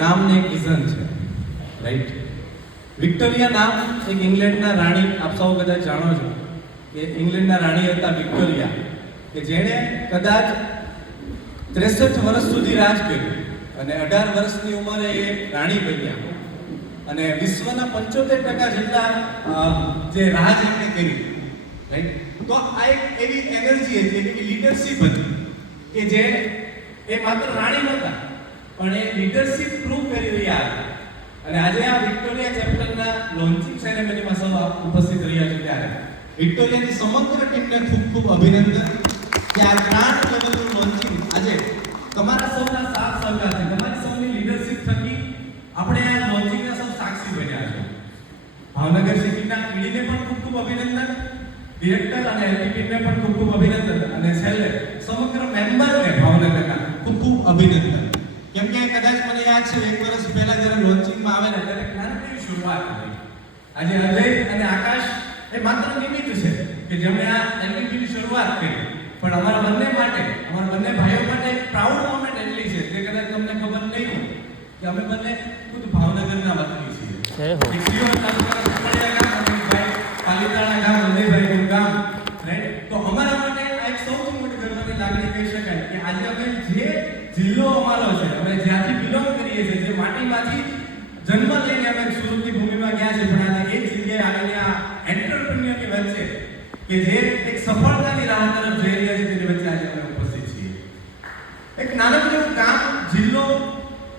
નામને એક વિઝન છે, રાઈટ? વિક્ટોરિયા નામ એક ઇંગ્લેન્ડના રાણી, આપ સૌ કદાચ જાણો છો કે ઇંગ્લેન્ડના રાણી હતા વિક્ટોરિયા, કે જેણે કદાચ 63 વર્ષ સુધી રાજ કર્યું અને 18 વર્ષની ઉંમરે એ રાણી બન્યા અને વિશ્વના 75% જેટલા જે રાજ એમણે કર્યું, રાઈટ? તો આ એક એવી એનર્જી હતી, એવી લીડરશિપ હતી કે જે એ માત્ર રાણી નહોતા પણ એ લીડરશિપ પ્રૂવ કરી રહ્યા હતા. અને આજે આ વિક્ટોરિયા ચેપ્ટરના લોન્ચિંગ સેરેમનીમાં સૌ ઉપસ્થિત રહ્યા છે ત્યારે વિક્ટોરિયાની સમગ્ર ટીમને ખૂબ ખૂબ અભિનંદન કે આ ગ્રાન્ડ લેવલનું લોન્ચિંગ આજે તમારા સૌના સાથ સહકારથી, તમારી સૌની લીડરશિપ થકી આપણે આ લોન્ચિંગના સૌ સાક્ષી બન્યા છે. ભાવનગર સિટીના ઈડીને પણ ખૂબ ખૂબ અભિનંદન, ડિરેક્ટર અને એલટીટીને પણ ખૂબ ખૂબ અભિનંદન અને છેલ્લે સમગ્ર મેમ્બરને ભાવનગરના ખૂબ ખૂબ અભિનંદન. કેમ કે કદાચ મને યાદ છે 1 વર્ષ પહેલા જ્યારે લોન્ચિંગમાં આવેલા ત્યારે નાનકડી શરૂઆત હતી. આજે અજય અને આકાશ એ માત્ર નિમિત્ત છે કે જેમણે આ એલટીટીની શરૂઆત કરી, પણ અમારા બંને માટે, અમારા બંને ભાઈઓ માટે એક પ્રાઉડ મોમેન્ટ એટલી છે કે કદાચ તમને ખબર નહીં હોય કે અમે બંને ખુદ ભાવનગરના વતની છીએ. એક સિયોર તાલુકાના સુપડિયા ગામ અને એક ભાઈ પાલીતાણા ગામ, ઉદયભાઈનું ગામ, રાઈટ? તો અમારા માટે આ એક સૌથી મોટી ગર્વની લાગણી કહી શકાય કે આજે અમે જે જિલ્લો અમારો છે, અમે જ્યાંથી બિલોંગ કરીએ છીએ, જે માટીમાંથી જન્મ લઈને અમે સુરતની ભૂમિમાં ગયા છે, પણ આજે એક જગ્યાએ આવીને આ એન્ટરપ્રેન્યોરની વચ્ચે કે જે એક સફળતાની રાહ તરફ જઈ રહ્યા છે તેની વચ્ચે આજે અમે ઉપસ્થિત છીએ. એક નાનકડું ગામ, જિલ્લો,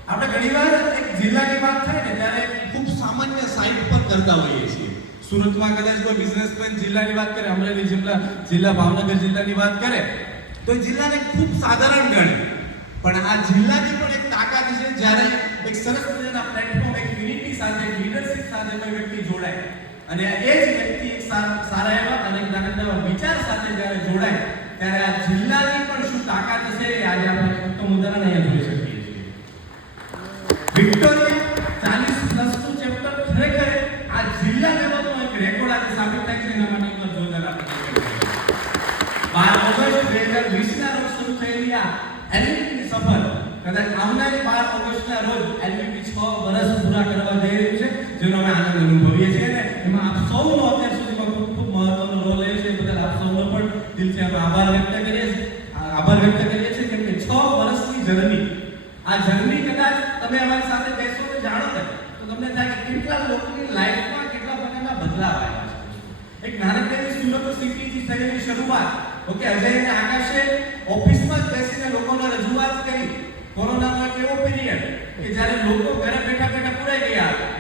આપણે ઘણીવાર એક જિલ્લાની વાત થાય ને ત્યારે ખૂબ સામાન્ય સાઇટ પર કરતા હોઈએ છીએ. સુરતમાં કદાચ કોઈ બિઝનેસમેન જિલ્લાની વાત કરે, અમરેલી જિલ્લા, ભાવનગર જિલ્લાની વાત કરે તો એ જિલ્લાને ખૂબ સાધારણ ગણે. પણ આ જિલ્લાની પણ એક તાકાત છે જ્યારે એક સરસ મજાના પ્લેટફોર્મ, એક યુનિટી સાથે, એક લીડરશિપ સાથે કોઈ વ્યક્તિ જોડાય અને એ જ વ્યક્તિ એક સારા એવા અને એક નાના વિચાર સાથે જ્યારે જોડાય ત્યારે આ જિલ્લાની પણ શું તાકાત છે એ આજે આપણે ઉત્તમ ઉદાહરણ અહીંયા જોઈ શકીએ છીએ. વિક્ટોરિયા 40+નું ચેપ્ટર ખરેખર આ જિલ્લા લેવલનો એક રેકોર્ડ આજે સાબિત થાય છે. એના માટે એક જોરદાર આપણે 12 ઓગસ્ટ 2020ના રોજ શરૂ થયેલી આ એલવીપીની સફર કદાચ આવનારી 12 ઓગસ્ટના રોજ એલવીપી 6 વર્ષ પૂરા કરવા જઈ રહ્યું છે, જેનો અમે આનંદ અનુભવીએ છીએ અને એમાં આપ સૌનો અત્યાર સુધીમાં ખૂબ ખૂબ મહત્વનો રોલ રહ્યો છે. બદલ આપ સૌનો પણ દિલથી અમે આભાર વ્યક્ત કરીએ છીએ કેમ કે 6 વર્ષની જર્ની, આ જર્ની કદાચ તમે અમારી સાથે બેસો તો જાણો ને તો તમને થાય કે કેટલા લોકોની લાઈફમાં કેટલા પ્રકારના બદલાવ આવ્યા છે. એક નાનકડી સુરત સિટીથી થયેલી શરૂઆત, ઓકે, અજય અને આકાશે ઓફિસમાં જ બેસીને લોકોને રજૂઆત કરી. કોરોનાનો એક એવો પિરિયડ કે જ્યારે લોકો ઘરે બેઠા બેઠા પુરાઈ ગયા હતા,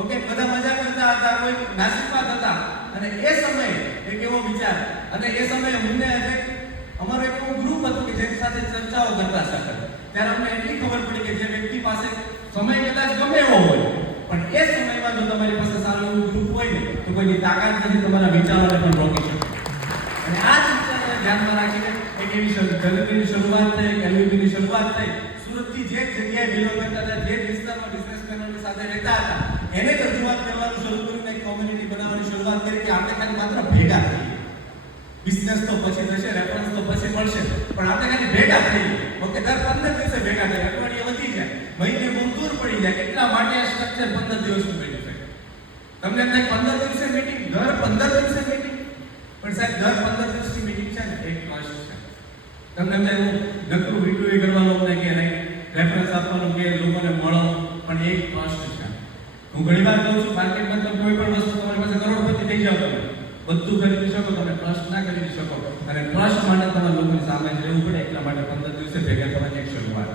ઓકે, બધા મજા કરતા હતા, કોઈ નાસીપાત હતા અને એ સમયે એક એવો વિચાર અને એ સમયે અમને અજય, અમારો એક એવું ગ્રુપ હતું કે જેની સાથે ચર્ચાઓ કરતા હતા. ત્યારે અમને એટલી ખબર પડી કે જે વ્યક્તિ પાસે સમય કદાચ ગમે એવો હોય પણ એ સમયમાં જો તમારી પાસે સારું એવું ગ્રુપ હોય ને તો કોઈની તાકાત નથી તમારા વિચારોને પણ રોકી શકે. અને આ જ વિચારને ધ્યાનમાં રાખીને એક એવી જર્નીની શરૂઆત થઈ, એક એલવીપીની શરૂઆત થઈ. સુરતથી જે જગ્યાએ બિલોંગ કરતા હતા, જે વિસ્તારમાં બિઝનેસમેનોની સાથે રહેતા હતા, એને જ રજૂઆત કરવાનું શરૂ કરીને એક કોમ્યુનિટી બનાવવાની શરૂઆત કરી કે આપણે ખાલી માત્ર ભેગા થઈએ. બિઝનેસ તો પછી થશે, રેફરન્સ તો પછી મળશે, પણ આપણે ખાલી ભેગા થઈએ. ઓકે, દર 15 દિવસે ભેગા થઈએ, અઠવાડિયે વધી જાય, મહિને બહુ દૂર પડી જાય. એટલા માટે આ સ્ટ્રક્ચર 15 દિવસનું બન્યું છે. તમને થાય 15 દિવસે મીટિંગ, દર 15 દિવસે મીટિંગ, પણ સાહેબ દર 15 દિવસની મીટિંગ છે ને એક ટ્રસ્ટ છે. તમને એવું નકરું વિડીયો કરવાનું કે નહીં, રેફરન્સ આપવાનું કે લોકોને મળો, પણ એક ટ્રસ્ટ છે. હું ઘણીવાર કહું છું માર્કેટમાં તમે કોઈ પણ વસ્તુ તમારી પાસે કરોડપતિ થઈ જાવ, તમે બધું ખરીદી શકો, તમે ટ્રસ્ટ ના ખરીદી શકો અને ટ્રસ્ટ માટે તમારે લોકોની સામે જ રહેવું પડે. એટલા માટે 15 દિવસે ભેગા થવાની એક શરૂઆત.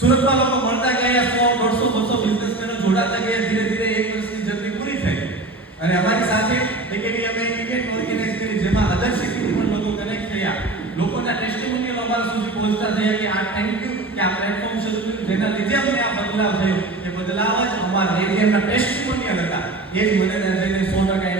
સુરતમાં લોકો મળતા ગયા, 100, 150, 200 બિઝનેસમેનો જોડાતા ગયા. ધીરે ધીરે 1 વર્ષની જર્ની પૂરી થઈ અને અમારી સાથે એક એવી અમે ઇવેન્ટ ઓર્ગેનાઇઝ કરી જેમાં અધર સિટીથી પણ લોકો કનેક્ટ થયા. લોકોના ટેસ્ટિમોનિયલ અમારા સુધી પહોંચતા થયા કે આ થેન્ક યુ કે આ પ્લેટફોર્મ શરૂ કર્યું જેના લીધે અમને આ બદલાવ થયો. એ બદલાવ જ અમારા એરિયાના ટેસ્ટિમોનિયલ હતા. એ જ મને જઈને 100%